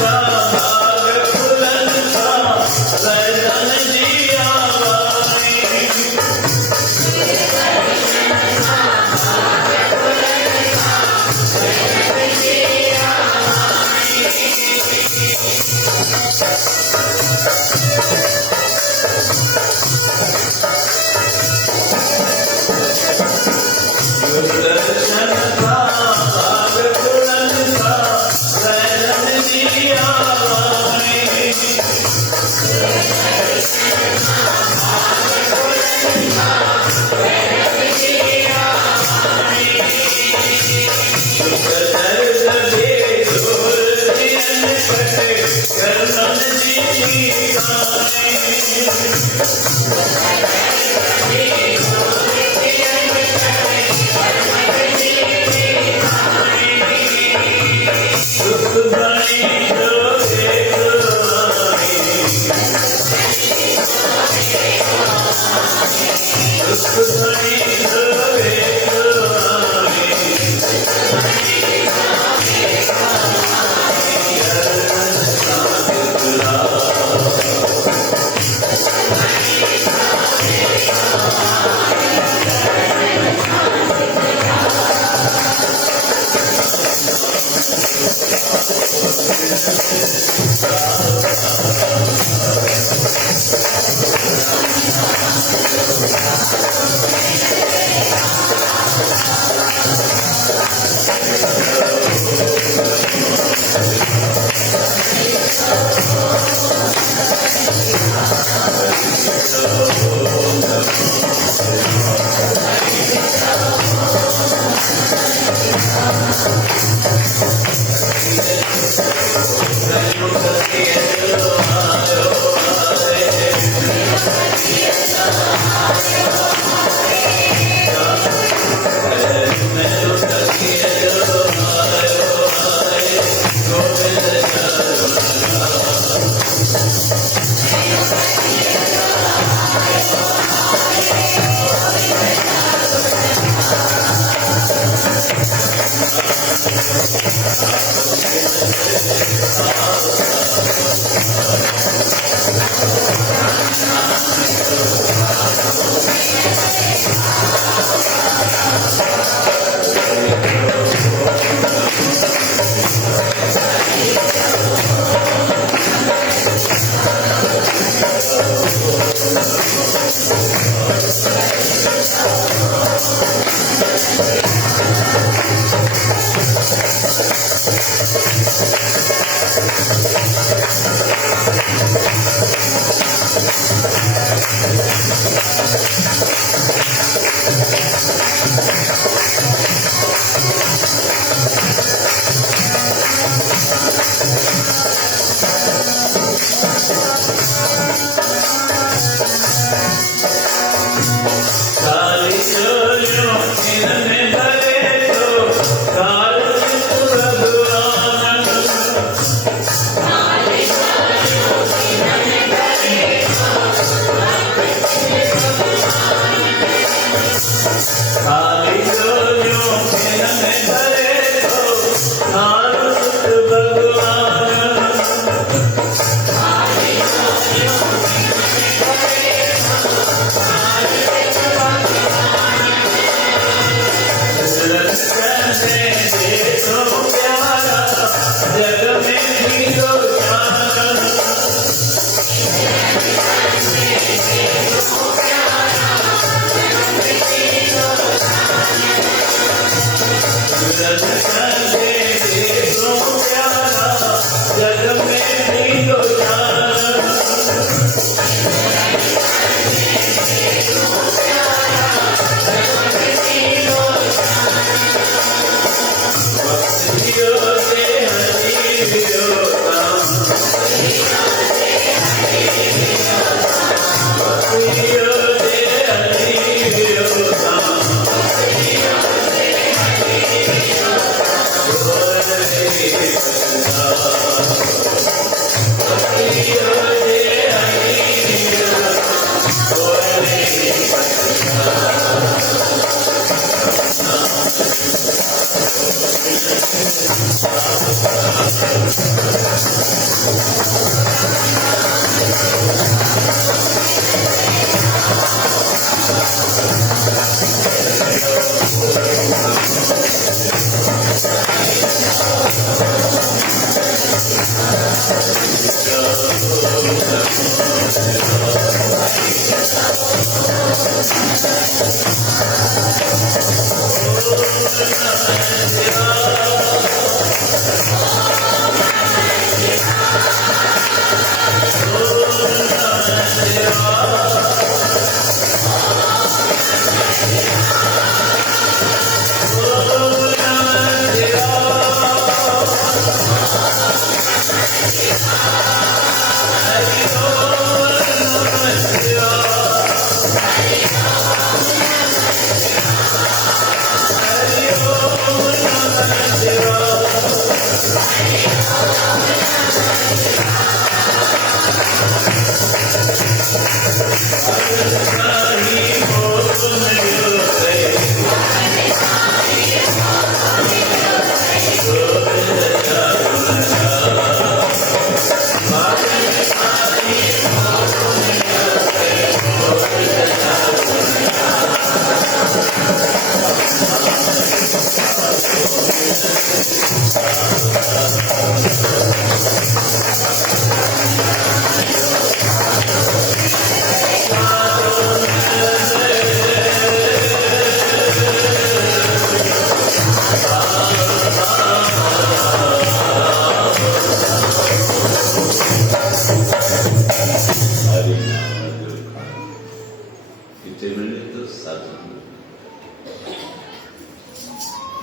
Dharma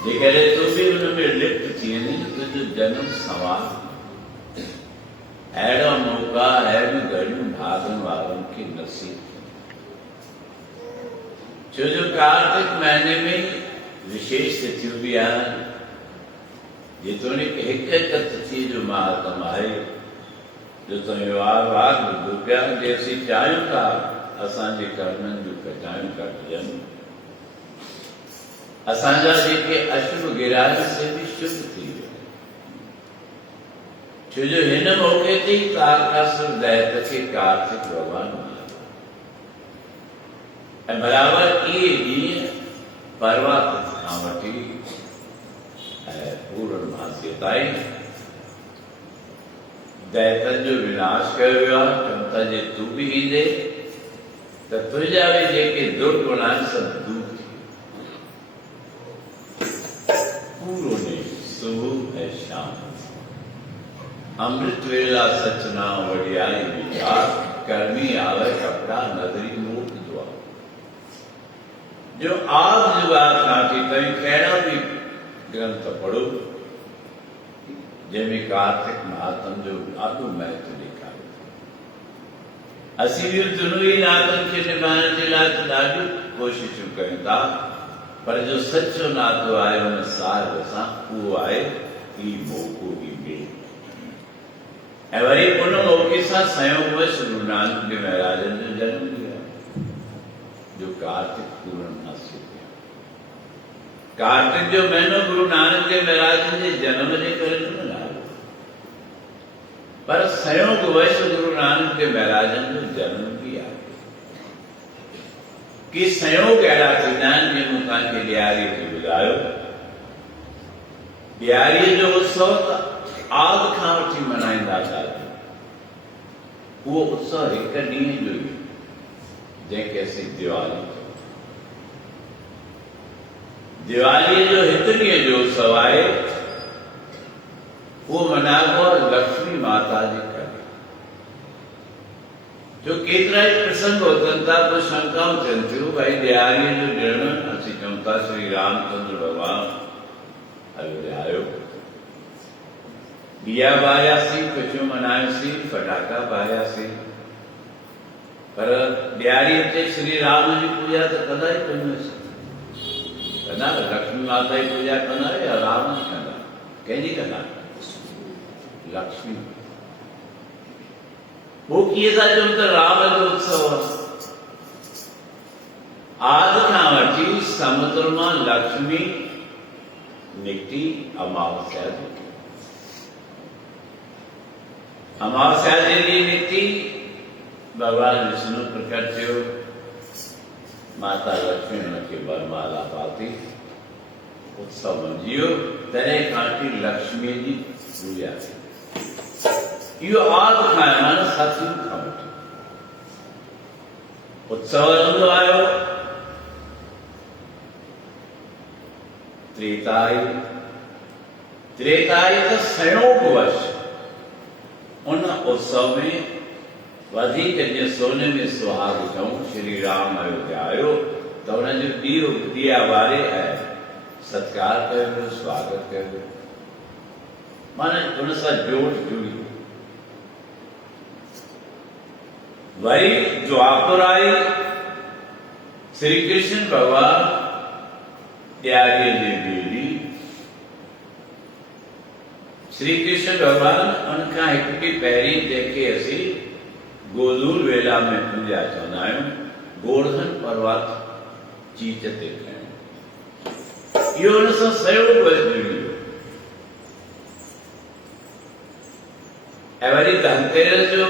जेकॾहिं तूं बि हुन में लिप्त थी वञे तुंहिंजो जनम सवाल अहिड़ा मौक़ा अहिड़ियूं घड़ियूं भागनि वारनि खे नसीब छो जो कार्तिक महीने में विशेष तिथियूं बि आहिनि जेतोणीकि हिकु हिकु तिथीअ जो महात्म आहे जो तुंहिंजो वार वार ॿुधो पिया जे असीं चाहियूं था असांजे कर्मनि जूं कटायूं कटिजनि असांजा जेके अशुभ गिराए से बि शुभ थी विया छो जो हिन मौक़े ते ई तारकासुर दैत खे कार्तिक भॻवानु मारियो ऐं बराबरि इहे ॾींहं परवा तिथि खां वठी ऐं पूर्णमासीअ ताईं दैतनि जो विनाश कयो वियो आहे चवनि था जे तूं बि ईंदे त तुंहिंजा बि जेके दुर्गुण आहिनि सभु दूर पूरो ने सुबह ऐं शाम अमृत वेला सचनाम वडियाई विचार कर्मी आवे कपड़ा नदरी मूर्त द्वार जो आप जुगात काटी तई कहिड़ा बि ग्रंथ पढ़ो जंहिंमें कार्तिक महात्म जो ॾाढो महत्व ॾेखारियो असीं बि दुनू ई नातनि खे निभाइण जे लाइ त ॾाढियूं कोशिशूं कयूं था पर जो सचो नातो आहे हुन साहिब सां उहो आहे ही मौक़ो ही मिल ऐं वरी उन मौक़े सां संयोगवश गुरु नानक देव महाराजनि जो जनम बि आहे जो कार्तिक पूर्णमासी कार्तिक जो महीनो गुरु नानक देव महाराजनि जे जनम जे करे न मल्हायो पर संयोगवश गुरु नानक देव महाराजनि जो जनम बि आहे कि संयोग अहिड़ा थींदा आहिनि जीअं मूं तव्हांखे ॾियारीअ ते ॿुधायो ॾियारीअ जो उत्सव त आग खां वठी मल्हाईंदा था उहो उत्सव हिकु ॾींहं जो ई जंहिंखे असीं दिवाली दिवालीअ जो हिकु ॾींहं जो उत्सव आहे उहो मल्हाइबो आहे लक्ष्मी माता जे करे जो केतिरा ई प्रसंग होतनि था पोइ शंकाऊं थियनि थियूं भाई ॾियारीअ जो ॾिणु असीं चऊं था श्री रामचंद्र भॻवानु अयोध्या आयो ॾिया ॿारियासीं ख़ुशियूं मनायोसीं फटाका पायासीं पर ॾियारीअ ते श्री राम जी पूजा त कंदा ई कोन कंदा लक्ष्मी माता जी पूजा कंदा या राम जी कंदा कंहिंजी कंदा लक्ष्मी वो कीअं था चऊं त राम जो उत्सव आदि खां वठी समुद्र मां लक्ष्मी निकिती अमावस्या जे अमावस्या जे ॾींहुं निकिती भॻवानु विष्णु प्रकट थियो माता लक्ष्मी हुनखे वरमाला पाती उत्सव मंझि वियो तॾहिं खां वठी लक्ष्मीअ जी पूजा थी इहो आदि खां माना सतयुग खां वठी उत्सव हलंदो आयो त्रेताई त संयोगवश उन उत्सव में वधीक जीअं सोने में सुहाग चऊं श्री राम अयोध्या आयो त हुनजो ॾीओ ॾिया ॿारे ऐं सत्कार कयो वियो स्वागत कयो वियो माना हुन सां जोड़ जुड़ी वरी द्वापर आई श्री कृष्ण भगवान ॾियारीअ जे ॾींहुं श्री कृष्ण भगवान उनखां हिकु ॾींहुं पहिरीं जंहिंखे असीं गोलूर वेला में पूजा चवंदा आहियूं गोवर्धन पर्वत चीच ते खयो इहो हुन सां सहयोग जुड़ी वियो ऐं वरी धनतेरस जो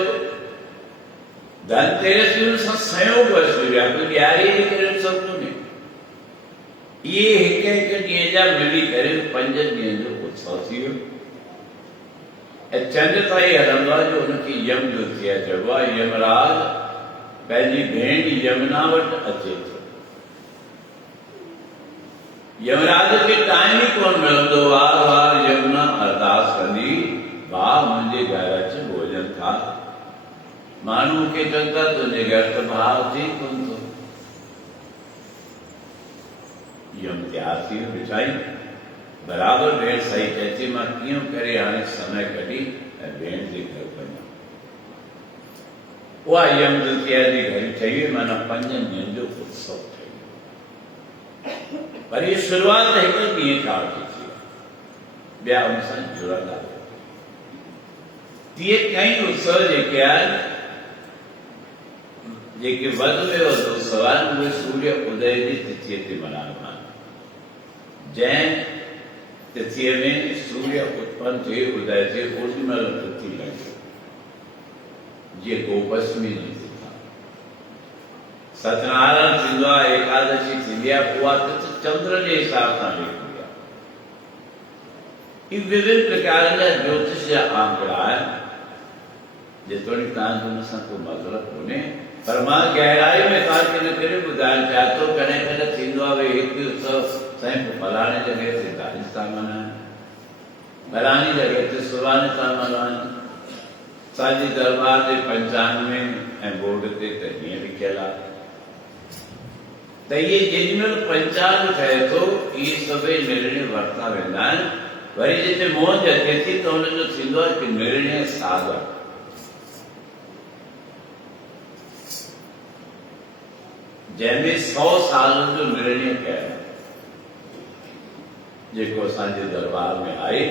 धनतेरस बि हुन सां सहयोग जुड़ी विया कोई ॾियारीअ जे करे उत्सव कोन्हे इहे हिकु हिकु ॾींहं जा मिली करे 5 ॾींहं जो उत्सव थी वियो ऐं चंड ताईं हलंदो आहे जो हुनखे यम जो थिया चइबो आहे यमराज पंहिंजी भेण यमुना वटि अचे थो यमराज खे टाइम ई कोन मिलंदो वार वार यमुना अरदास कंदी भाउ मुंहिंजे घर अच भोजन खा माण्हू खे चवनि था तुंहिंजे घर त भाउ अचे कोन थो यम तयारु थी वियो ॾिठाई बराबर भेण सही चए मां कीअं करे हाणे समय कढी ऐं भेण जे घर वञा। उहा यम द्वितीया जी घड़ी ठही माना 5 ॾींहंनि जो उत्सव ठही। पर इहा शुरूआत हिकु ॾींहं खां वठी थी आहे, ॿिया हुन सां जुड़ंदा। तीअं कई उत्सव जेके आहिनि, जेके वधि में वधि उत्सव आहिनि, उहे सूर्य उदय जी तिथीअ ते मल्हाइबा आहिनि। जंहिं तिथीअ में सूर्य उत्पन्न थिए उदय थिए ओॾी महिल तिथि लॻे, जीअं गोपष्टमी जी तिथि सत्यनारायण थींदो आहे, एकादशी थींदी आहे, उहा तिथि चंद्र जे हिसाब सां लिखंदी आहे। ही विभिन्न प्रकार जा ज्योतिष जा आंकड़ा आहिनि, जेतोणीकि तव्हांजो हुन सां को मतिलबु कोन्हे, पर मां गहराई में तव्हांखे इन करे ॿुधाइणु चाहियां थो। कॾहिं कॾहिं थींदो आहे भई हिकु उत्सव साईं फलाणे जॻह ते दारिश था मल्हाइनि, फलाणी जॻह ते सुभाणे था मल्हाइनि, असांजी दरबार जे पंचांग में ऐं बोर्ड ते त हीअं लिखियलु आहे। त इहे जेॾीमहिल पंचांग ठहे थो, इहे सभई निर्णय वरिता वेंदा आहिनि। वरी जिते मौज अचे थी त हुनजो थींदो आहे कि निर्णय सागर, जंहिंमें 100 सालनि जो निर्णय कयो, जेको असांजे दरबार में आहे।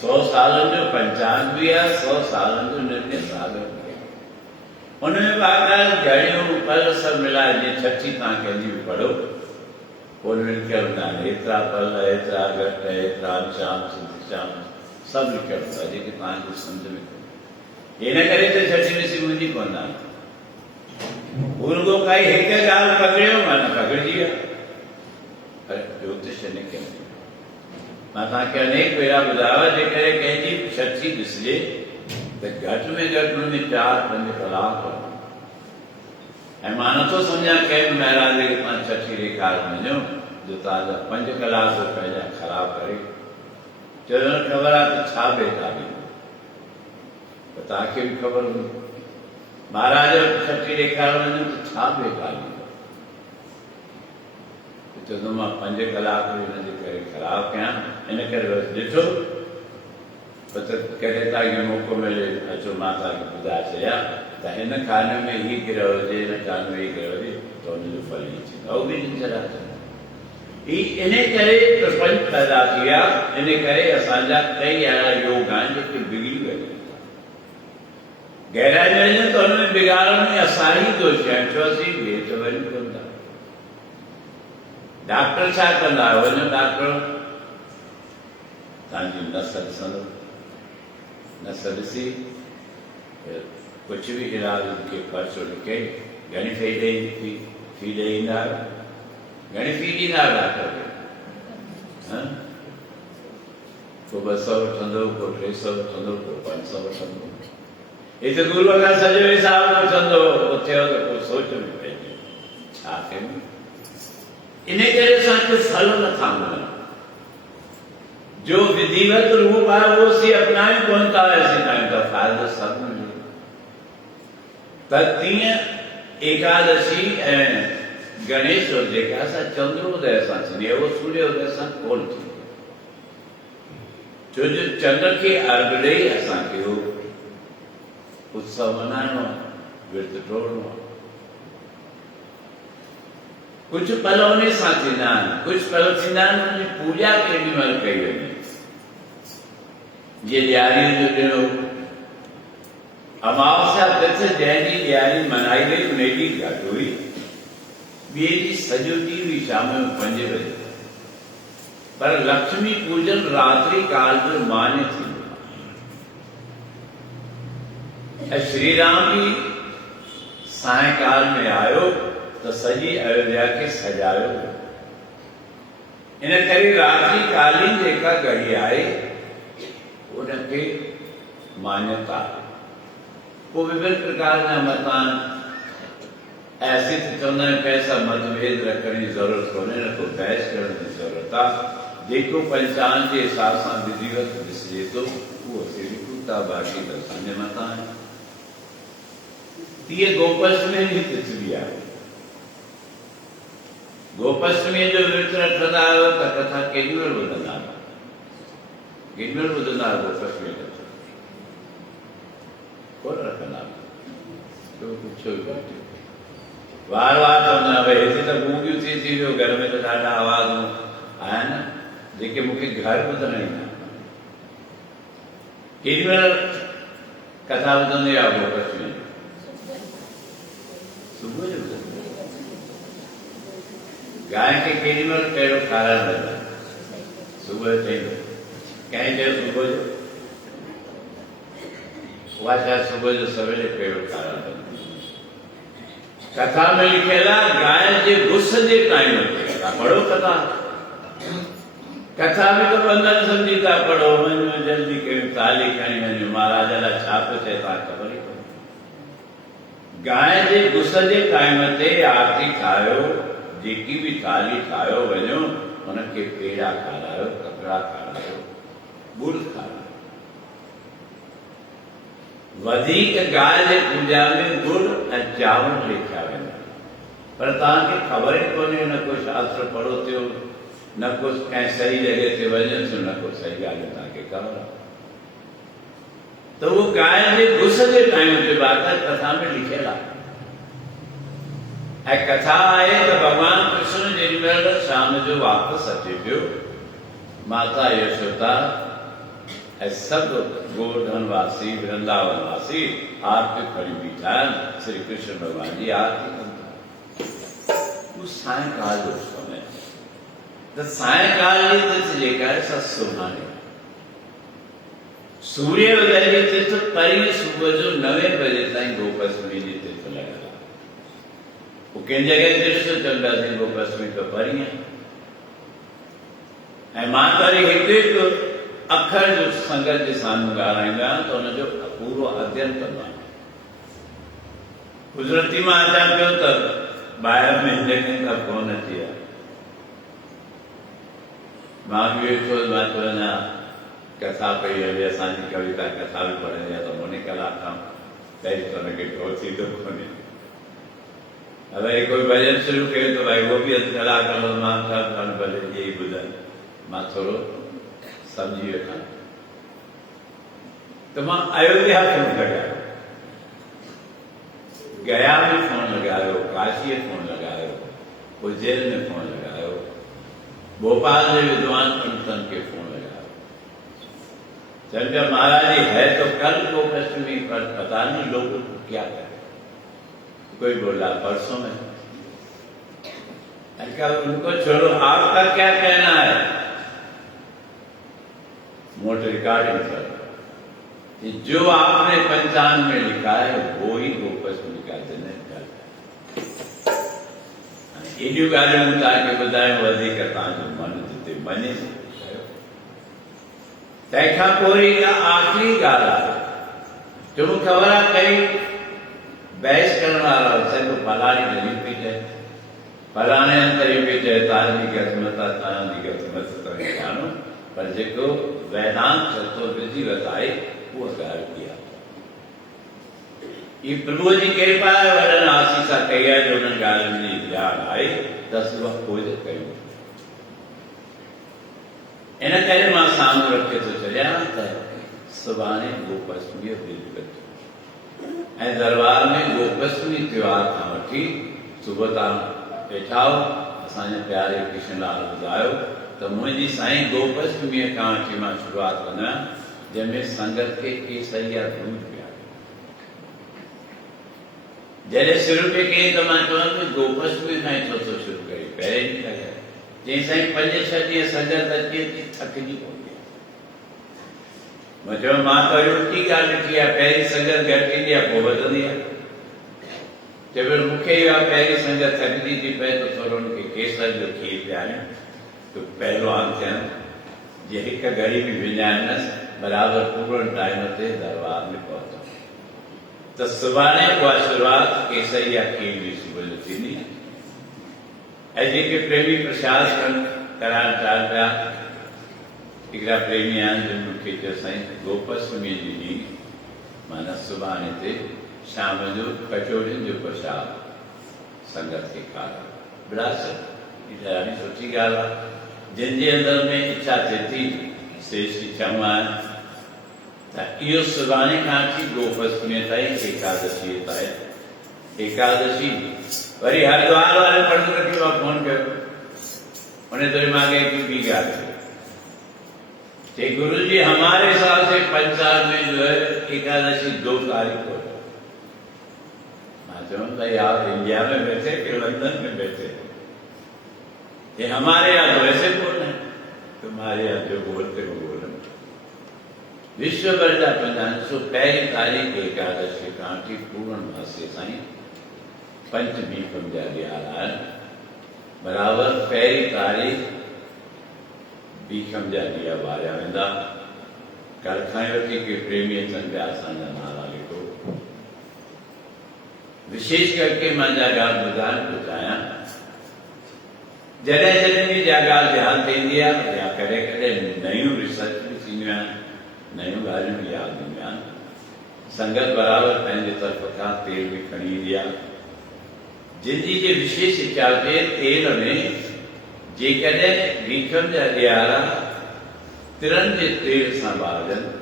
100 सालनि जो पंचांग बि आहे, 100 सालनि जो निर्णय सागर बि आहे। हुनमें बाक़ाइदा घड़ियूं पल सभु मिलाए, जीअं छठी तव्हां कंहिंजी बि पढ़ो, हुनमें लिखियल हूंदा आहिनि एतिरा पल, एतिरा घट, एतिरा शाम शाम, सभु लिखियल हूंदा, जेके तव्हांखे सम्झ में कोन्हे। हिन करे त छठी में सिमंदी कोन आहे। उर्गो काई हिकु ॻाल्हि पकड़ियो माना पकड़जी विया। पर ज्योतिष ने कंहिं मां तव्हांखे अनेक भेरा ॿुधायो, जेकॾहिं कंहिंजी छठी ॾिसिजे त घटि में घटि हुन में 4-5 कलाक, ऐं मां नथो सम्झां कंहिं बि महाराज खे तव्हां छठी ॾेखार वञो जो तव्हांजा 5 कलाक पंहिंजा ख़राबु करे चयो न ख़बर आहे त छा बेकारी, त तव्हांखे बि ख़बर हूंदी महाराज छठी ॾेखारण वञो त छा बेकारी। चवंदो मां 5 कलाक हिनजे करे ख़राबु कयां, इन करे बसि ॾिठो त कॾहिं तव्हांखे मौक़ो मिले अचो मां तव्हांखे ॿुधाए छॾियां त हिन खाने में हीउ गिरह हुजे, हिन खाने में हीउ गिरह हुजे, त हुनजो फल हीअं थींदो, उहो बि ॾिसंदा। इन करे प्रपंच पैदा थी विया। इन करे असांजा कई अहिड़ा योग आहिनि जेके बिगड़ी विया। गहराई में वञो त हुनमें बिगाड़ण में असां ई दोषी आहियूं, छो असीं ॿिए त वरी कंदा। डॉक्टर छा कंदा, वञो डॉक्टर तव्हांजी नस ॾिसंदो, नस ॾिसी कुझु बि इलाज खे ख़र्चो लिखे, घणी फी ॾेई ईंदा आहियो, घणी फी ॾींदा आहियो डॉक्टर खे? को 200 वठंदो, को 300 वठंदो, को 500 वठंदो। हिते गुरूअ खां सॼो हिसाब वठंदो, उथे त को सोच में पइजे छा कयूं। इन करे असांखे फल नथा मिलनि। जो विधिवत रूप आहे उहो असीं अपनायूं कोन था, असीं चाहियूं था फ़ाइदो सभु मिले। त तीअं एकादशी ऐं गणेश जेका असां चंद्रोदय सां थींदी आहे, उहो सूर्योदय सां कोन थींदी, छो जो चंड खे अर्घ ॾेई असांखे उहो उत्सव मनाइणो आहे, विर्त टोड़णो आहे। कुझु पल उन सां थींदा आहिनि, कुझु पल थींदा आहिनि हुनजी पूॼा केॾी महिल कई वञे, जीअं ॾियारीअ जो ॾिणो अमावस्या तिथि जंहिं ॾींहुं ॾियारी मनाई वई उन ॾींहुं घटि हुई, ॿिए ॾींहुं सॼो ॾींहुं हुई शाम जो 5 बजे। पर लक्ष्मी पूजन रात्रि काल जो मान्य थींदो। श्री राम जी सायकाल में आयो तो सॼी अयोध्या खे सजायो। इन करे रात्रि कालीन जेका घड़ी आहे उनखे मान्यता। वो विभिन्न प्रकार जा मत ऐसे चवंदा आहिनि पैसा मतभेद रखण जी ज़रूरत कोन्हे, न को बहस करण जी ज़रूरत आहे। जेको पंचांग जे हिसाब सां विधिवत ॾिसिजे थो उहो असीं लिखूं था, बाक़ी त असांजे मथां आहे। तीअं गोपाष्टमी जी तिथि बि आहे। गोपाष्टमी जो विर्त रखंदा आहियो त कथा केॾी महिल ॿुधंदा आहियो, गिनमेल ॿुधंदा गोपस में कोन रखंदा तो पुछो ई कोन्हे वार वार चवंदा भई हिते त गूंगियूं थी वियो घर में त ॾाढा आवाज़ूं आहिनि जेके मूंखे घर ॿुधण ईंदा केॾीमहिल कथा ॿुधंदी आहे गोपस में सुबुह जो गांइ खे केॾीमहिल पहिरियों खाराइण लॻा सुबुह जो चईंदो कंहिं चयो सुबुह जो उहा छा सुबुह जो सवेरे पहिरियों खाराइण लॻा कथा में लिखियल आहे गांइ जे घुस जे टाइम ते पढ़ो कथा कथा बि त बंधन सम्झी था पढ़ो वञो जल्दी कयो थाली खणी वञो महाराज लाइ छा पियो चए तव्हां ख़बर ई कोन्हे गांइ जे घुस जे टाइम ते आरती ठाहियो जेकी बि थाली ठाहियो वञो हुनखे पेड़ा खारायो कपिड़ा खारायो गुड़ खारायो वधीक गांइ जे पूजा में गुड़ ऐं चांवर लिखिया वेंदा पर तव्हांखे ख़बर ई कोन्हे न को शास्त्र पढ़ो थियो न को कंहिं सही जॻह ते वञे थियो न को सही ॻाल्हि तव्हांखे ख़बर आहे त उहो गांइ जे घुस जे टाइम ते बात कथा में लिखियल आहे ऐं कथा आहे त भॻवान कृष्ण जेॾीमहिल शाम जो वापसि अचे पियो माता यशोदा ऐं सभु गोवर्धन वासी वृंदावन वासी आरती खड़ी बीठा आहिनि श्री कृष्ण भॻवान जी आरती कनि था उहो सायंकाल जो समय त सायंकाल जी तिथि जेका आहे सा सुभाणे सूर्योदय जी तिथि परीं सुबुह जो 9 बजे ताईं गोपष्टमी जी तिथि लॻल आहे वो कंहिं जॻह ते ॾिसो चवंदासीं गोपष्टमी त परीं आहे ऐं मां वरी हिकु हिकु अखर जो संगत जे साम्हूं ॻाल्हाईंदा आहिनि त हुनजो पूरो अध्ययन कंदो आहियां गुजराती मां अचां पियो त ॿाहिरि में जॻह खां फोन अची विया मां बि वेठो मां चवंदा कथा पई हले असांजी कविता कथा बि पढ़ंदी आहे त मुने कलाक खां पहिरीं त हुनखे ढोर थींदो कोन्हे अगरि कोई भॼन शुरू कयो त भाई उहो बि अधु कलाक हलो मां भले इहे ई ॿुधनि मां थोरो सम्झी वेठां त मां अयोध्या फोन लॻायो गया में फोन लॻायो काशी फोन लॻायो उज्जैन में फोन लॻायो भोपाल जे विद्वान पंडितनि खे फोन लगाया चल महाराज जी है तो कल गोपष्टमी पर पता नहीं लोगों को क्या करें कोई बोला परसों में उनको छोड़ो आपका क्या कहना है मोटर रिकॉर्डिंग कर कि जो आपने पंचांग में लिखा है वो ही गोपष्टमी का दिन है एडियो ॻाल्हियूं तव्हांखे ॿुधायूं वधीक तव्हांजो मन जिते मञे तंहिंखां पोइ इहा आख़िरी ॻाल्हि आहे जो मूंखे ख़बर आहे कई बहस करण वारा चए फलाणी गली पई चए फलाणे अंतरी पई चए तव्हांजी क़िस्मत आहे तव्हांजी क़िस्मत तव्हांखे ॼाणो पर जेको वेदांत चतुर्विधिवत आहे उहा ॻाल्हि बि आहे ये प्रभु जी कृपा है वरन आशीषा कई है जो उन ॻाल्हियुनि जी ॼाण आहे त असां खोज कयूं इन करे मां साम्हूं रखे थो छॾियां त सुभाणे गोपष्टमी विधिवत ऐं दरबार में गोपष्टमी त्योहार खां वठी सुबुह तव्हां वेठा हो असांजे प्यारे कृष्णलाल ॿुधायो त मुंहिंजी साईं गोपष्टमीअ खां वठी मां शुरूआत कंदो आहियां जंहिंमें संगत खे केसरिया दूध जैसे शुरू पे कई तो मैं चवंदुमि गोपष्टमी खां छो थो शुरू कई पहिरें ई था चई साईं 5-6 ॾींहं संगत अचे थी थकिजी पवंदी आहे मां चयो मां त उल्टी ॻाल्हि ॾिठी आहे पहिरीं संगत घटि ईंदी आहे पोइ वधंदी आहे चए पियो मूंखे इहो आहे पहिरीं संगत थकिजी थी पए त थोरो हुनखे केसर जो खीर पियारियां तो पहलवान थियनि जे हिकु घड़ी बि विञाइणसि बराबरि पूरे टाइम ते दरबार में पहुचनि त सुभाणे उहा शुरूआत केसरिया खीर जी सुबुह जो थींदी ऐं जेके प्रेमी प्रसाद कराइण चाहिनि पिया हिकिड़ा प्रेमी आहिनि जिन मूंखे चयो साईं गोपष्टमी जी ॾींहुं माना सुभाणे ते शाम जो कचौड़ियुनि जो प्रसाद संगत खे खारायो विरासत ॾाढी सुठी ॻाल्हि आहे जिन जे अंदर में इच्छा थिए थी विशेष इच्छा इो सुभाणे खां थी गोपष्टमी ताईं एकादशी ताईं एकादशी वरी हरिद्वार वाले पंडित खे मां फोन कयो उन्हें तो मांगे की भी कि गुरु जी हमारे हिसाब से पंचांग में जो है एकादशी 2 तारीख को भाई आप इंडिया में बैठे कि लंदन में बैठे ये हमारे यहाँ तो ऐसे बोल रहे हैं तुम्हारे यहाँ जो बोलते हो बोल विश्व भर जा पंचांग सो 1 तारीख एकादशी कांठी पूर्ण मासे साईं पंचमी पंजा ॾियारा बराबर 1 तारीख बीखम जा ॾींहं ॿारिया वेंदा कल खां वठी के प्रेमी अचनि पिया असांजा नाला लिखो विशेष करके मां जा ॻाल्हि ॿुधाइण थो चाहियां जॾहिं जॾहिं बि जा ॻाल्हि ध्यानु थींदी आहे या कॾहिं कॾहिं नयूं रिसर्च बि थींदियूं आहिनि नयूं ॻाल्हियूं बि यादि ईंदियूं आहिनि संगत बराबरि पंहिंजे तरफ़ खां तेल बि खणी ईंदी आहे जिंदगी जे विशेष इच्छा हुजे तेल में जेकॾहिं बीखम जा ॾियारा तिरनि जे तेल सां ॿारजनि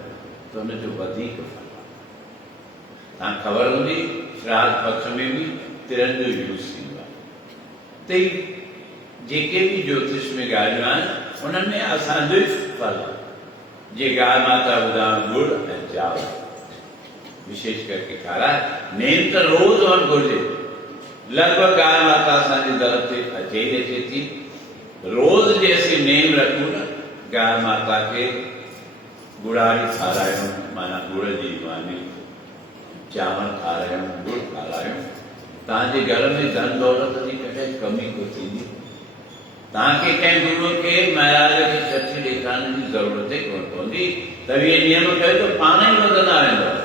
त हुनजो वधीक फल आहे तव्हां ख़बर हूंदी श्राद्ध पक्ष में भी तिरनि जो यूज़ थींदो आहे त जेके भी ज्योतिष में ॻाल्हियूं आहिनि उन्हनि में असांजो ई फल आहे जे गाय माता ॿुधाइण गुड़ ऐं चांवर विशेष करके खाराए नेम त रोज़ हुअणु घुरिजे लगभग गाय माता असांजे दर ते अचे ई अचे थी रोज़ जे असीं नेम रखूं न गाय माता के गुड़ारी खारायूं माना गुड़ जी मानी चांवर खारायूं गुड़ खारायूं तव्हांजे घर में धन दौलत जी कॾहिं कमी को थींदी तव्हांखे कंहिं गुरूअ खे महाराज खे सची ॾेखारण जी ज़रूरत ई कोन पवंदी त इहे नियम कयो त पाण ई वधंदा वेंदव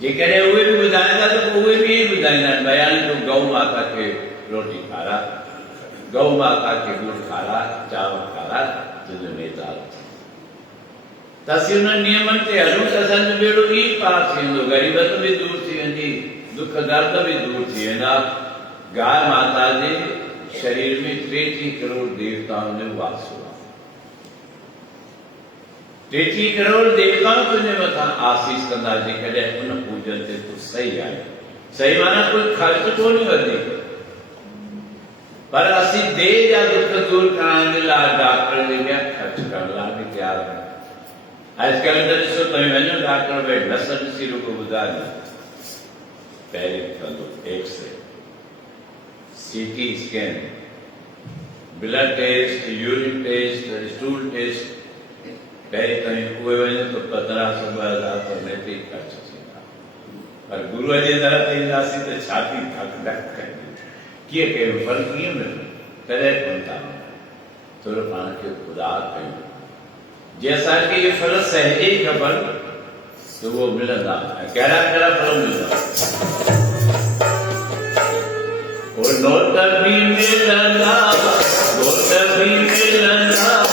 जेकॾहिं उहे बि ॿुधाईंदा त पोइ उहे बि ईअं ॿुधाईंदा आहिनि भई हाणे तूं गौ माता खे रोटी खारा गौ माता के गुड़ खारा चांवर खारा तुंहिंजो नेताल त असीं उन नियमनि ते हलूं त असांजो बेड़ो ई पार थी वेंदो ग़रीबत बि दूर थी वेंदी दुख दर्द बि दूर थी वेंदा गाय माता जे शरीर में 33 करोड़ देवताओं जो वास हुआ 33 करोड़ देवताओं तुंहिंजे मथां आसीस कंदा जेकॾहिं उन पूजन ते तूं सही आहे सही माना कोई ख़र्च कोन्हे वधीक पर असीं देह जा दुख दूर कराइण जे लाइ डॉक्टर जे अॻियां ख़र्च करण लाइ बि तयारु आहियूं अॼुकल्ह त ॾिसो तव्हां वञो डॉक्टर भई नस ॾिसी रुॻो ॿुधाए पहिरीं कंदो X-ray CT scan blood test urine test stool test पहिरीं ताईं उहे वञो त 1500-2000 पर में बि ख़र्च थींदा पर गुरूअ जे दर ते ईंदासीं त छाती धक धक कंदी कीअं कयूं फल कीअं मिलंदो कॾहिं कोन था थोरो पाण खे उदार कयूं जे असांखे इहे फल सहजे ई खपनि त उहो मिलंदा ऐं कहिड़ा कहिड़ा फल मिलंदा नोट भी मिलंदा नोट भी मिलंदा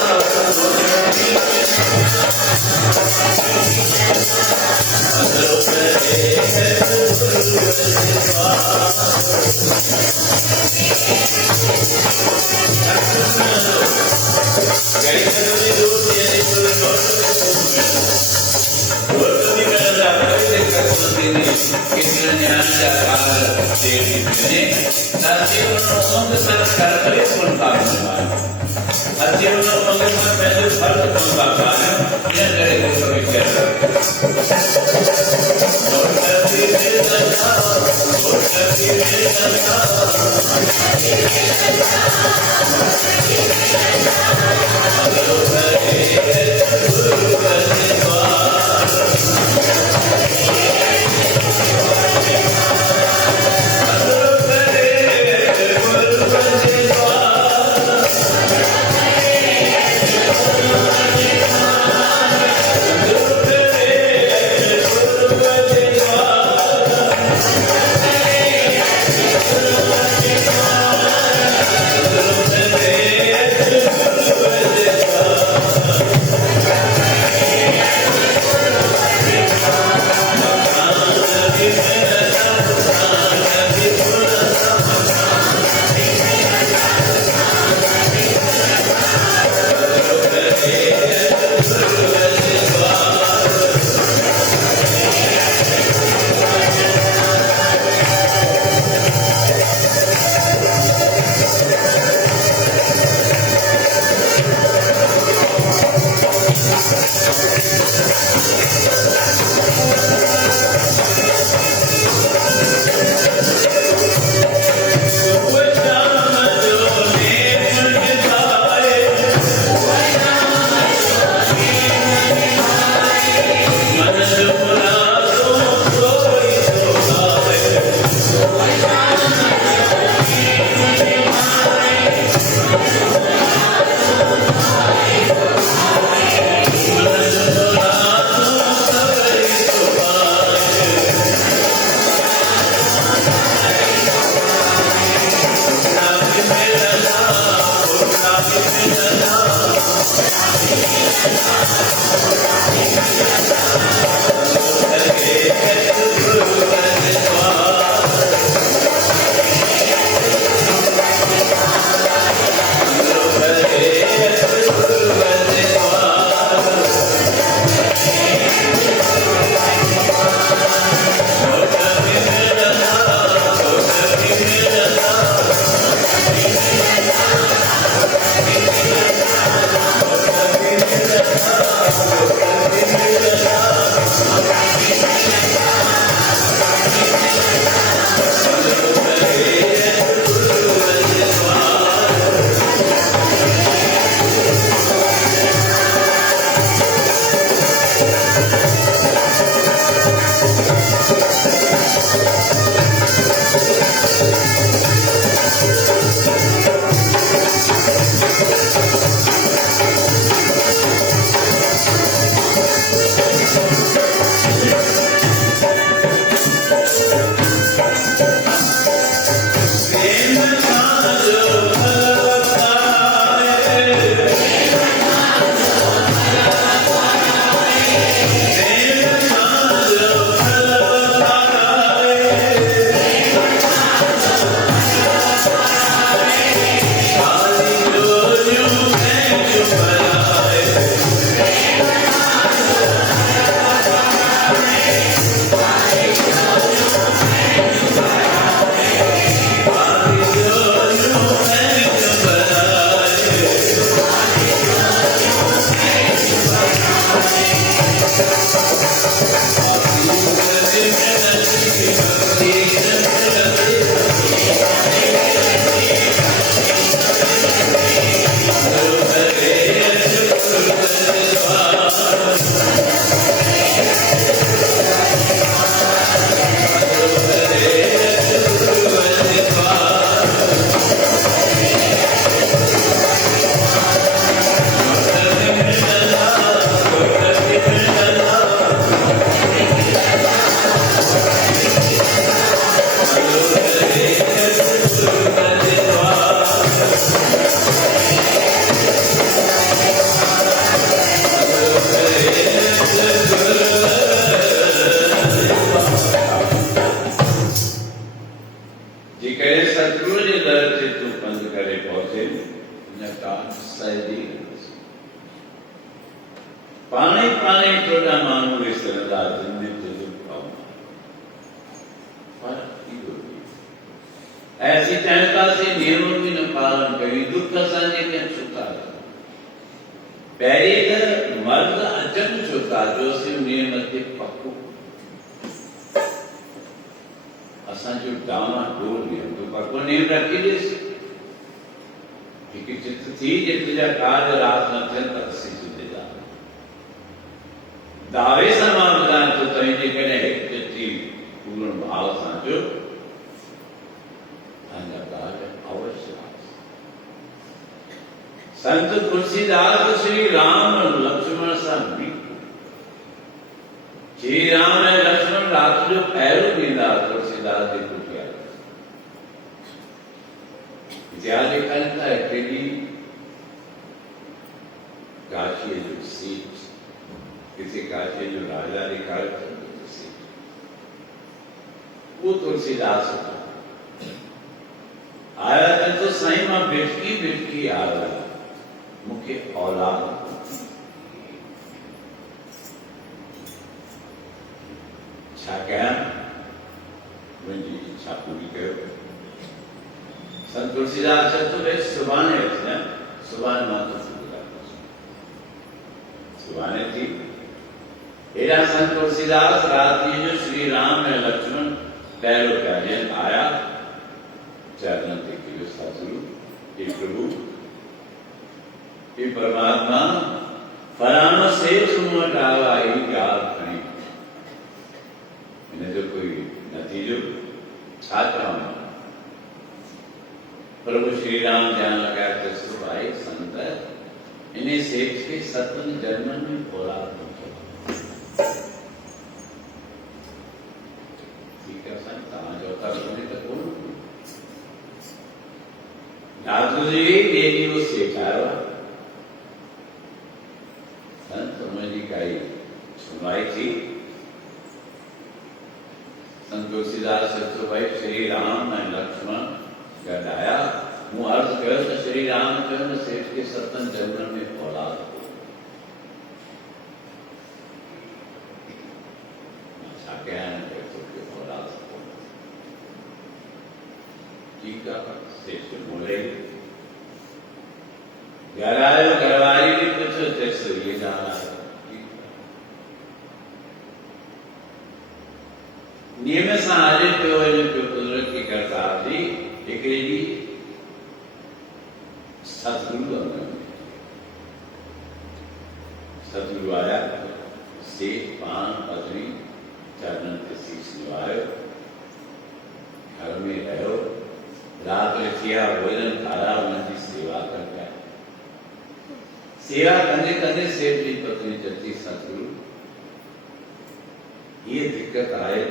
पाने पाने थोड़ा मानू रिश्तेदार जिंदगी तो दुख पाऊं ऐसी चैनता से नियमों की न पालन करी दुख का साझे में छुटा पहले तो मर्द अचन छुटा जो से नियम ते पक्को असा जो डामा डोल नियम तो पक्को नियम रखी देस कि चित्त थी जे तुझा कार्य रात न थे तसी दावे समाधान तो तई जे कने एक थी पूर्ण भाव साचो अन्य कार्य अवश्य संत तुलसीदास श्री राम लक्ष्मण सा मित्र श्री राम ने लक्ष्मण रात जो पैरों दीदा तुलसीदास जी को किया इतिहास लिखा है कि काशी जो सीट किसी काशी जो राजा निकाल वो तुलसीदास आया था तो सही में बिटकी बिटकी आ रहा मुख्य औलाद मुझी इच्छा पूरी करो संत तुलसीदास तो सुबाने सुबान माता सुबाने थी एरा संत तुलसीदास रात जो श्री राम ने लक्ष्मण पैरों पहले आया चरण देखिए साधु ये प्रभु ये परमात्मा फलाना से तुम हटावा ही गाल नहीं इन्हें जो कोई नतीजो छाता हूं प्रभु श्री राम जान लगा तो भाई संत इन्हें सेठ के सतन जन्म में बोला जी देवी वो सेठारो सुनवाई थी। संत तुलसीदास तो भाई श्री राम ने लक्ष्मण गढ़ाया। हूँ अर्ज कयो तो श्री राम कयो न सेठ के सतन जन्म में औलाद हो। अच्छा क्या है के औलाद हो। ठीक है सेठ बोले घर आयो घरवारी भी पूछो जैसे ये जाना है। नियम से आजे पियो कुदरत की करता थी एक सतगुरु सतगुरु आया सेठ पान पत्नी चरणन के शीश निभायो। घर में रहो रात में किया भोजन खाया उनकी सेवा करता। सेवा करने करने सेठ की पत्नी चलती सतगुरु ये दिक्कत आए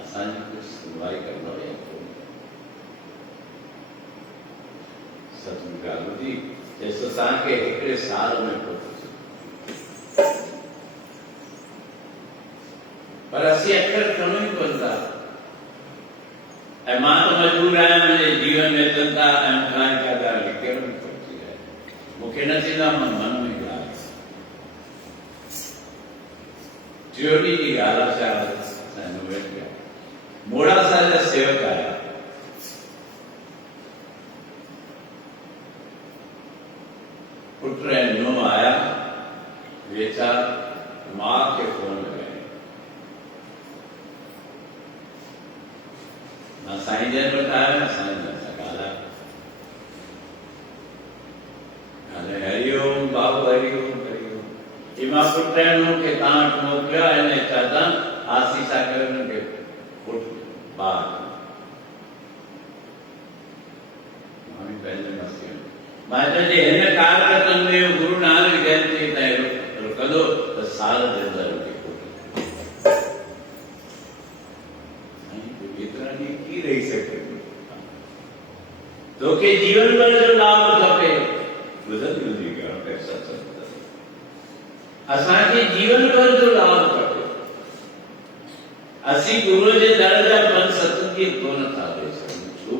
असांजी कुछ सुनवाई करना है। सतगुरु गारू जी जैसे के हिकड़े साल में पुत्र पर असी अखर खणो ही कोन्ह था। मां तो मजबूर आहियां मुंहिंजे जीवन में धंधा ऐं फलाणी का ॻाल्हि लिखियल बि पहुची आहे। मूंखे न थींदा मां मन में ॻाल्हि टियों ॾींहं जी ॻाल्हि आहे। मोड़ा सा जा सेवक आया। पुत्र नो आया वेचा मां के फोन लगाए ना साईं जन बताया ना साईं जन सकाला अरे हरिओम बाबू हरिओम हरिओम इमा पुत्र नो के कांट मोकलिया एने चाचा आसीसा करन के पुट बात मामी पहले मस्ती माता जी हिन कार्यक्रम में गुरु नानक जयंती ताईं रुकंदो त साल जे अंदरि एतिरा ॾींहं की रही सघे। तोखे जीवन भर जो लाभ खपे ॿुधंदी हूंदी असांखे जीवन भर जो लाभ खपे। असीं गुरू जे दर जा पंज सतनि खे कोन था ॾेई सघूं। छो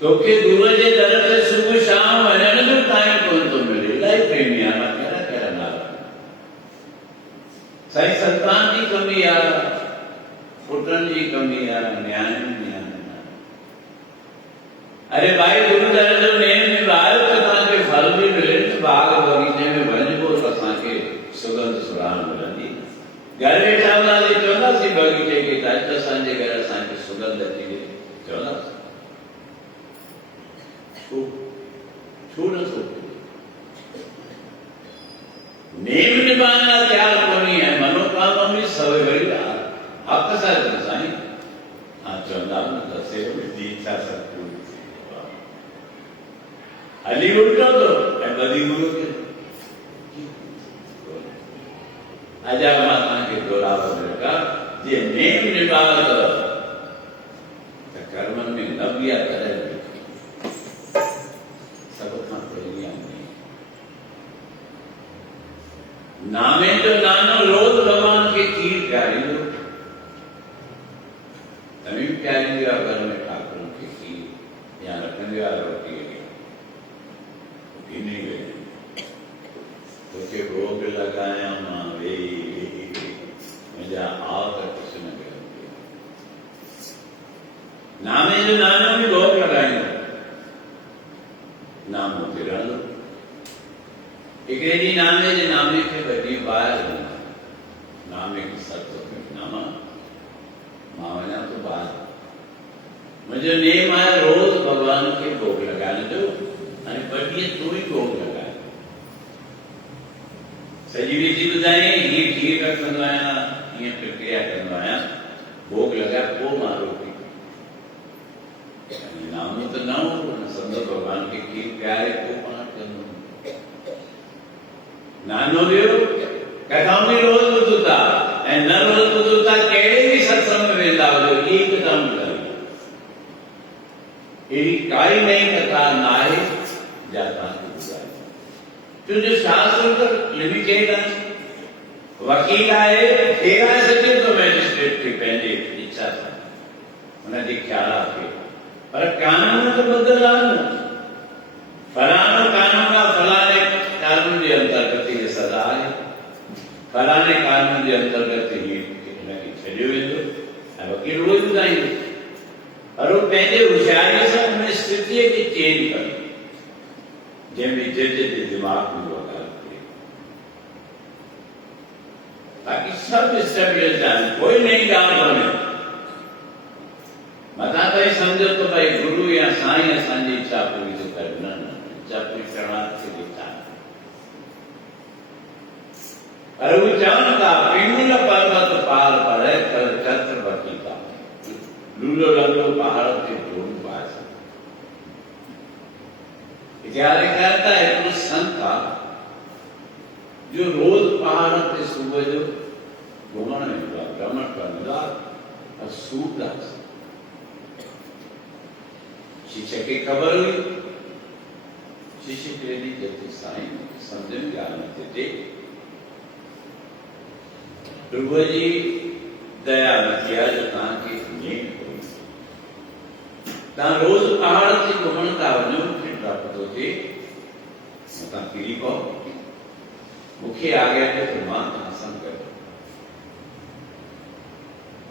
तोखे गुरू जे दर ते सुबुह शाम वञण जो टाइम कोन थो मिले। इलाही प्रेमी आहे मां कहिड़ा कहिड़ा नाला साईं संतान जी कमी आहे पुटनि जी कमी आहे न्याणियुनि जी अरे भाई गुरु दर जो नेम निभायो त तव्हांखे फल बि मिले बाग बगीचे में वञिबो त असांखे सुगंध सुराण मिलंदी। घर वेठा हूंदासीं चवंदासीं बगीचे खे त असांजे घर असांखे सुगंध अची वई चवंदासीं छो नथो नेम निभाइण लाइ तयार कोन्हे ऐं मनोकामना बि सभु वरी हक़ सां साईं हा चवंदा न त सेव जी इच्छा सां पूरी हली उल्टो तो बदी गुरु के आजा माता के दोरा लगा ये नेम निभाव तो कर्म में नबिया करे सब खां पहिरियां नामे जो नानो रोज भगवान के खीर प्यारींदो तभी प्यारींदो आहे घर में ठाकुर के खीर या रखंदो आहे रोटी नहीं गए तो भोग लगाया मां वे मुझा आओ तक कुछ न गए नामे जो नानो भी भोग लगाएंगे नाम होते रहंदो हिकिड़े ॾींहुं नामे जे नामे खे वॾी ॿाहिरि नामे खे सत नामा मां वञा थो ॿाहिरि मुंहिंजो नेम आहे रोज़ भॻवान खे भोग लॻाइण जो ऐं ॿ ॾींहं तूं ई भोग लॻाए सॼी विधि ॿुधाई हीअं खीर रखंदो आहियां हीअं प्रक्रिया कंदो आहियां भोग लॻाए पोइ मां रोटी नामो त न हो संदो भॻवान खे खीर प्यारे पोइ पाण कंदो नानो वियो कथाऊं बि रोज़ ॿुधूं था ऐं न रोज़ ॿुधूं था कहिड़े बि सत्संग में वेंदा हुजो इहे हिकदमि ॿुधायो अहिड़ी काई नई कथा न आहे जा तव्हांखे ॿुधायो तुझे शास्त्र तो लिमिटेड है वकील आए फेरा सके तो मैजिस्ट्रेट की पहले इच्छा था उन्हें ख्याल आके पर कानून तो बदला फलानो कानून का फलाने कानून के अंतर्गत ये सजा है फलाने कानून के अंतर्गत ही छो वेंदो वकील रोज ॿुधाईंदो और वो पहले होशियारी से उन्हें स्थिति की चेंज कर जंहिंमें जज जे दिमाग में वो ॻाल्हि थिए ताकि सब स्टेबल जाए कोई नई ॻाल्हि कोन्हे मथां ताईं सम्झो तो भाई गुरु या साईं असांजी इच्छा पूरी थो करे न इच्छा पूरी करण इच्छा पर वो चवनि था पिंगुल पर्वत पार परे कर छत्रपति का लूलो लंगो पहाड़ के जोड़ पास इतिहास कहता है कुछ संत था जो रोज पहाड़ पे सुबह जो घूमने मिला भ्रमण करने लगा और सूरदास शिक्षक की खबर हुई शिष्य के लिए जब साईं समझ में आने थे प्रभु जी दया किया जो तव्हां खे नींद तव्हां रोज पहाड़ ते घुमण था वञो मूंखे पतो थिए तव्हां किरी पओ मूंखे आॻियां ॾियो त मां तव्हां सां गॾु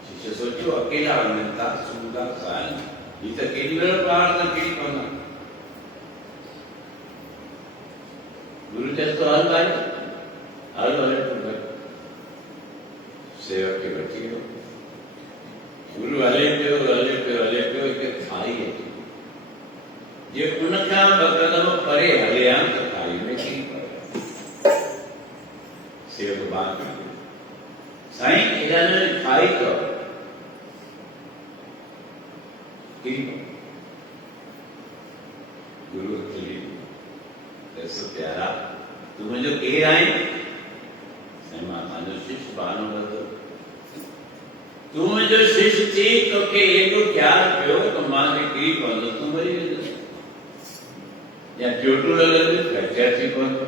शिष्य सोचियो अकेला वञनि था सूरदास साईं ही त केॾी महिल पहाड़ ते किरी पवंदा गुरु चए थो हल भाई हल हले सेवक के वठी वियो गुरु हले पियो हिकु खाई अची जे उन खां ॿ क़दम परे हलिया त खाई में किरी पियो सेवक बात कयो साईं एॾा न खाई तो किरी गुरु चली ऐसो प्यारा तू मुंहिंजो केरु आहीं साईं मां तव्हांजो शिष्य बहानो वरितो तू मुंहिंजो शिष्य थी तोखे एॾो ख्यालु पियो त मां किरी पवंदो तूं मरी वेंदो या चोटूं लॻंदियूं फ्रैक्चर थी पवंदो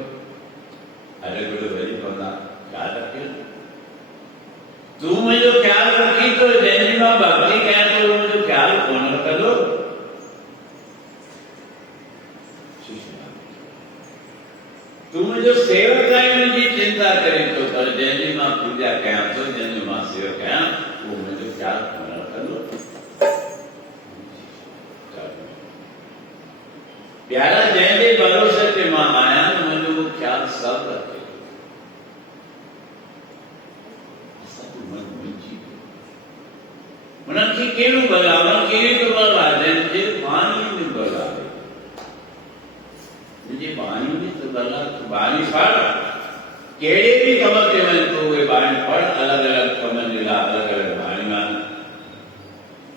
अरे गुरु वरी पवंदा ख्यालु रखियो तूं मुंहिंजो ख्यालु रखी तो जंहिंजी मां भक्ति कयां थो मुंहिंजो ख्यालु कोन रखंदो तू मुझे सेवक आई मुझे चिंता करे तो कर जैसे मां पूजा कया तो जैसे मां सेवा कया वो मुझे क्या करना कर लो प्यारा जैसे भरोसे पे मां आया तो मुझे वो ख्याल सब रखे ऐसा तो मन मुझी उनकी केड़ू बलावन केड़ी तो बला जैसे पानी में बला मुझे बाणी में तो गला बाणी पढ़ केड़े भी कम के में तो वे बाणी पढ़ अलग अलग कम जिला अलग अलग बाणी मान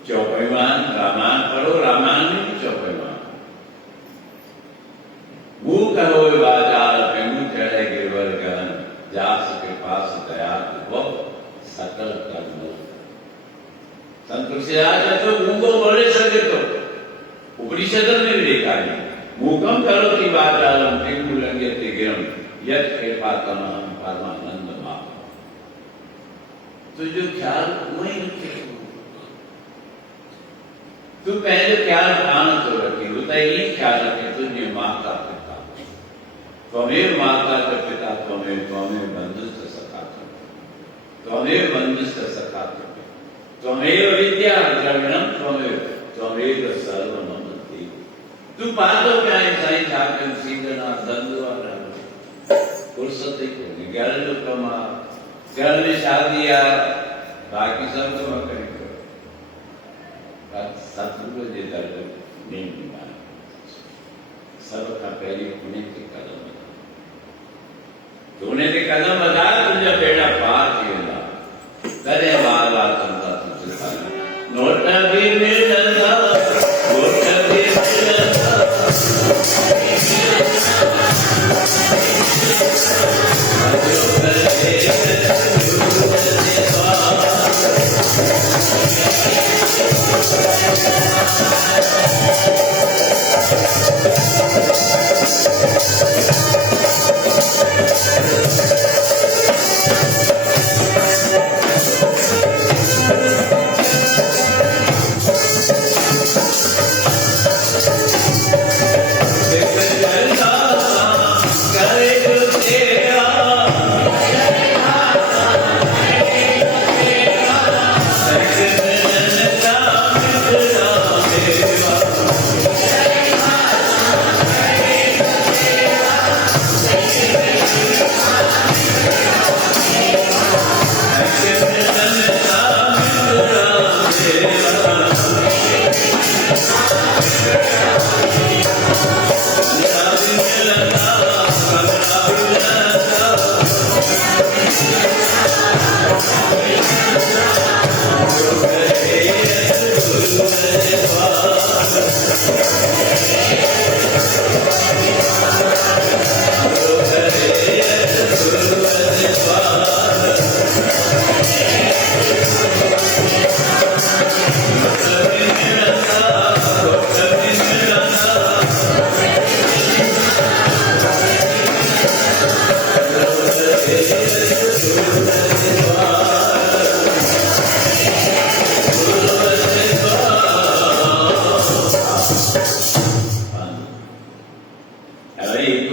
चौपाईमान रामायण पढ़ो रामायण में भी चौपाईमान मुंह कहो बाजार पे मुंह चढ़े गिरवर गहन जास के पास दया वो सकल कर्म संत तुलसीदास तो मुंह को बोले सके तो उपनिषद में भी देखा है मुकम करोति वाचालम त्रिगुणंगयते गिरम यत् कृपातमहं परमानंद मा तुझो ख्याल वही रखे तू पहले ख्याल ध्यान तो रखे होता ये ख्याल रखे तुझे माता पिता त्वमेव माता पिता त्वमेव बंधुश्च सखा त्वमेव बंधुश्च सखा त्वमेव विद्या द्रविणम त्वमेव सर्वम तू पातो क्या है साईं ठाकुर सीधना धंधो और फुर्सत ही कोई घर जो कमा घर में शादी आ बाकी सब तो करे पर सतगुरु जे दर नहीं मिला सब का पहले पुण्य के कदम तूने ते कदम बता तुझे बेड़ा पार थी वेंदा करे वाला संता तुझे नोट भी मिलंदा नोट भी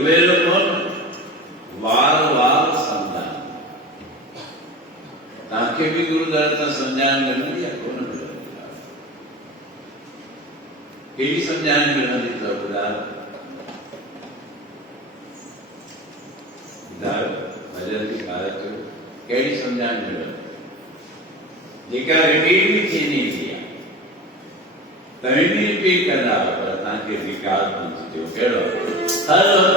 मेरे को वार वार समझान ताकि भी गुरुदास समझान मिलती है कौन मिलती केवी समझान मिलती तो भजन की बात केड़ी समझान मिलती जेका रिपीट भी थी नहीं दिया कहीं भी रिपीट करना पर ताकि विकास पहुंच जो केड़ो हेलो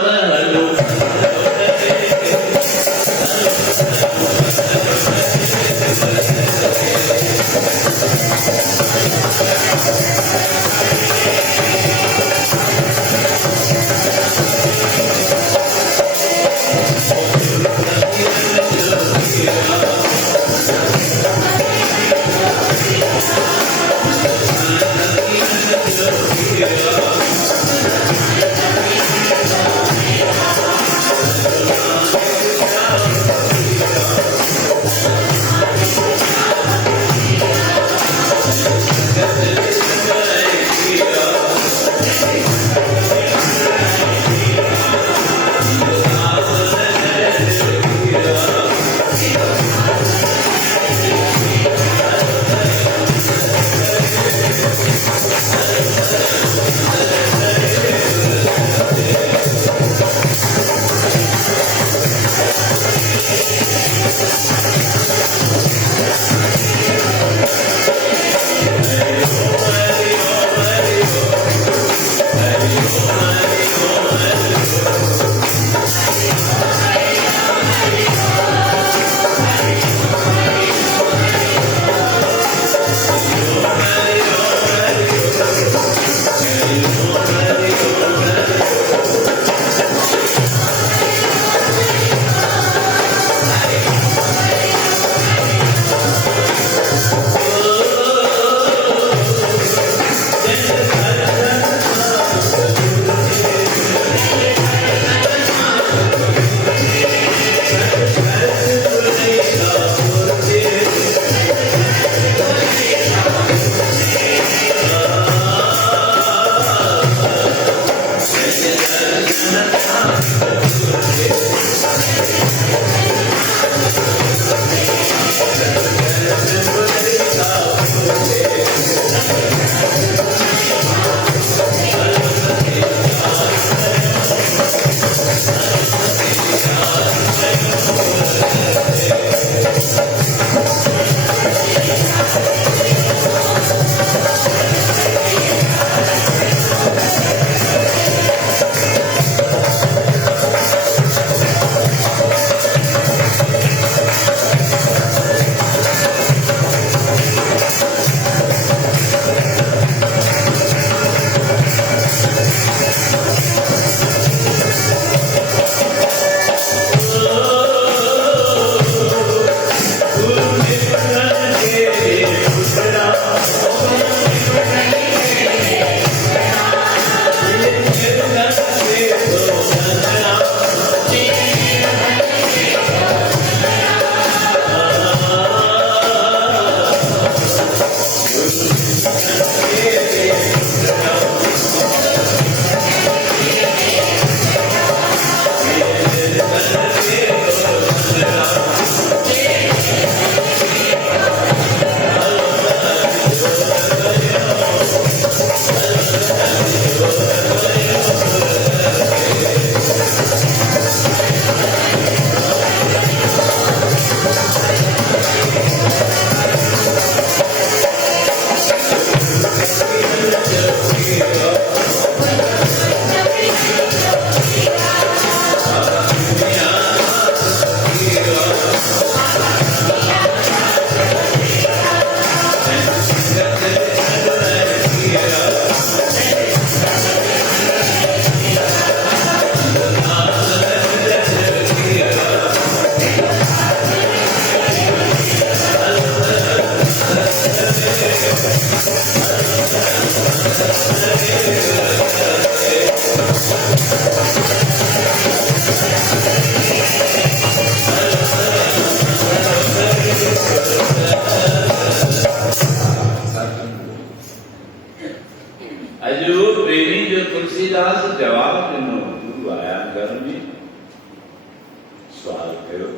सवाल कयो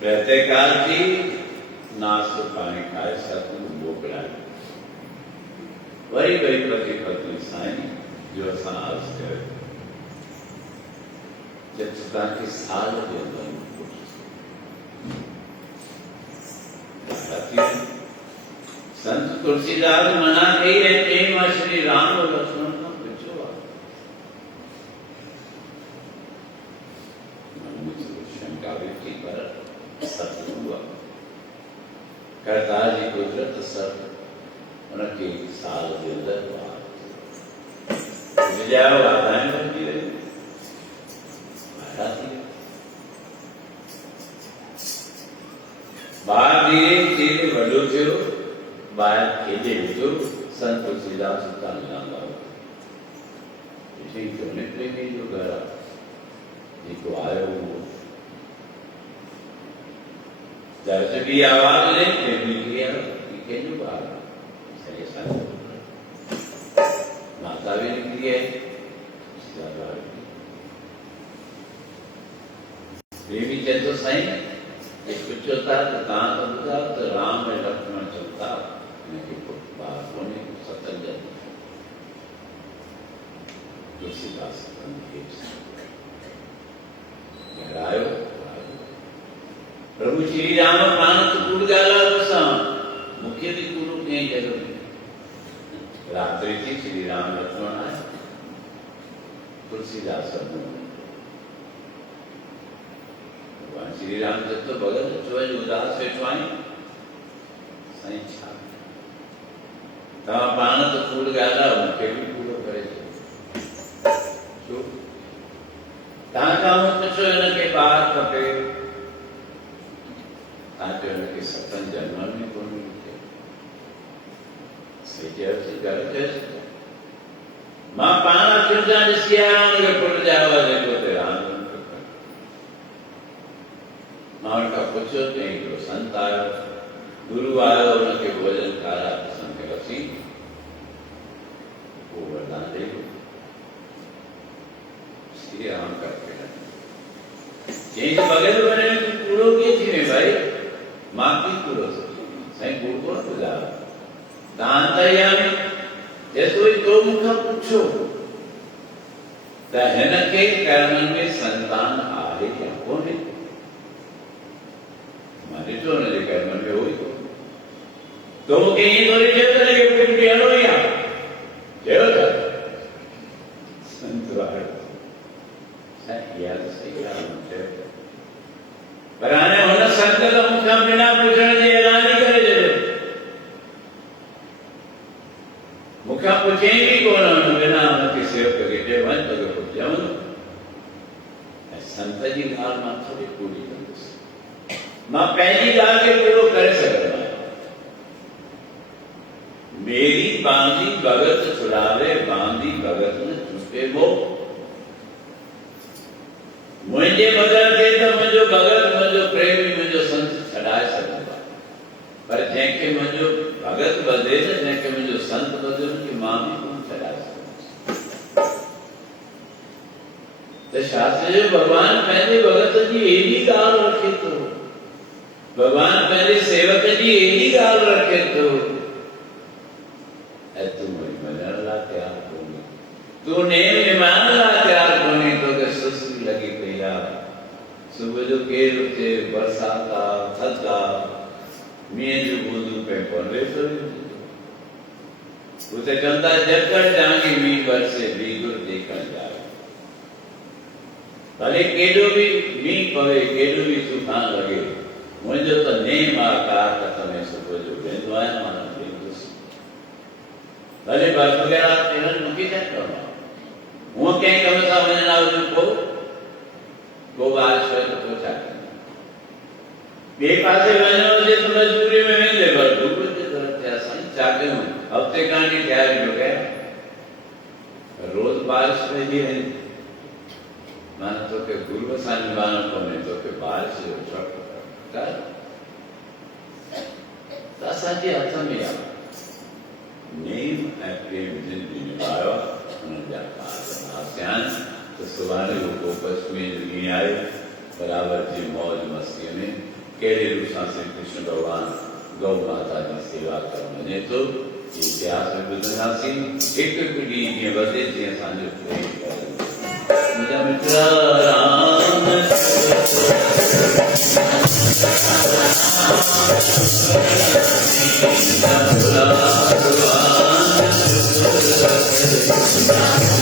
प्रातःकाल थी नाश्तो पानी खाए सतगुरु मोकिलायो वरी वरी पति पत्नी साईं जो असां अर्ज़ु कयो जब तव्हांखे साल जे अंदरि संत तुलसीदास मना कई है प्रेम श्री राम और लक्ष्मण का पूछो शंका भी थी पर सत्य हुआ करतार जी कुदरत सब उनके साल के अंदर विजया वाधाएं बनती रही बार धीरे धीरे वॾो थियो ॿाहिरि खेॾे वेठो संत तुलसीदास उतां लंघंदा हुआ ॾिठी चोने प्रेमी जो घर आहे जेको आयो हो दर्द की आवाज ने प्रेमी की कंहिंजो ॿार आहे साईं माता भी निकली है प्रेमी चए थो साईं पुछो था त तव्हां त ॿुधायो त राम ऐं लक्ष्मण चवंदा हिनखे ॿार कोन्हे सतन तुलसीदास घरायो प्रभु श्री राम पाण त कूड़ ॻाल्हायो सां मूंखे बि कूड़ो कंहिं चयो रात्रि थी श्री राम लक्ष्मण आया तुलसीदास भगवान श्री राम जब तो भगत छो उदास वेठो आहीं साईं छा तव्हां पाण त कूड़ ॻाल्हायो मूंखे बि कूड़ो करे छो तव्हां खां पुछो हिनखे ॿार खपे तव्हां चयो हिनखे सतनि जन्मनि में कोन मिलियो सही चयोसीं घर चयोसीं मां पाण अखियुनि सां ॾिसी आहियां हुनखे पुट ॼायो आहे जेको ते राम मां उनखां पुछियो त हिकिड़ो संत आयो गुरु आयो हुनखे भोजन खाराए असांखे वसी पोइ वरदान ॾेई श्री राम करके चई बग़ैर वञे कूड़ो कीअं थी वञे भाई मां की कूड़ो साईं कूड़ कोन ॿुधायो तव्हां अंतर्यामी जेसि तो मूंखां पुछो त हिनखे कर्मनि में संतान आहे या कोन्हे मां ॾिठो हुनजे कर्मनि में हो ई कोन्हे तो मूंखे ईअं थोरी चयो त हिनखे पुटु ॾियणो ई आहे चयो त संत वारो साईं इहा त सही ॻाल्हि चयो पर हाणे हुन संत त मूंखां बिना पुछण जे ऐलान ई करे छॾियो मूंखां पुछे बि कोन हुन बिना हुनखे सेवक खे चयो वञ तोखे पुटु ॼमंदो ऐं संत जी ॻाल्हि मां थोरी पूरी कंदुसि मां पंहिंजी ॻाल्हि खे पूरो करे सघंदो आहियां मेरी बांधी भगत छुड़ावे बांधी भगत न छुटे वो मुंहिंजे बगैर थे त मुंहिंजो भगत मुंहिंजो प्रेमी मुंहिंजो संत छॾाए सघंदो आहे पर जंहिंखे मुंहिंजो भगत ॿधे न जंहिंखे मुंहिंजो संत ॿधे हुनखे मां बि कोन छॾाए सघंदुसि त शास्त्र जो भॻवान पंहिंजे भगत जी एॾी ॻाल्हि रखे थो भगवान पंहिंजे सेवक जी एॾी ॻाल्हि रखे थो ऐं तूं वरी मञण लाइ तयारु कोन्हे तूं नेम निभाइण लाइ तयारु कोन्हे तोखे सुस्ती लॻी पई आहे सुबुह जो केरु उथे बरसाति आहे थधि आहे मींहं जूं बूंदूं पई पवनि वेठो उते चवंदा जकड़ जांगी मींहुं बरसे बीगुर देखण जाए भले केॾो बि मींहुं पवे केॾो बि तूफान लॻे मुंहिंजो त नेम आहे कारकत में सुबुह जो वेंदो आहियां मां वेंदुसि भले बर्फ़ वग़ैरह हिननि मूंखे छा करिणो आहे हूअं कंहिं कम सां वञणा हुजनि पोइ को बारिश पए त पोइ छा करिणो ॿिए पासे वञणो हुजे त मजबूरी में वेंदे पर धूप जे तरफ़ थिया साईं छा कयूं हफ़्ते खां जी तयारियूं कया रोज़ बारिश पइजी वञे माना तोखे गुरूअ सां निभाइणो कोन्हे तोखे बारिश जो शौक़ कर त असांजे हथ में आहे नेम ऐं प्रेम जिन निभायो हुननि जा कार थिया त सो सुभाणे को पश्चिमी ॾींहुं आहे बराबर जी मौज मस्तीअ में कहिड़े रूप सां श्री कृष्ण भॻवान गौ माता जी सेवा करणु वञे थो इतिहास में ॿुधंदासीं हिकु हिकु ॾींहुं जीअं वधे तीअं असांजो प्रेम करे मुंहिंजा मित्र राम भगवान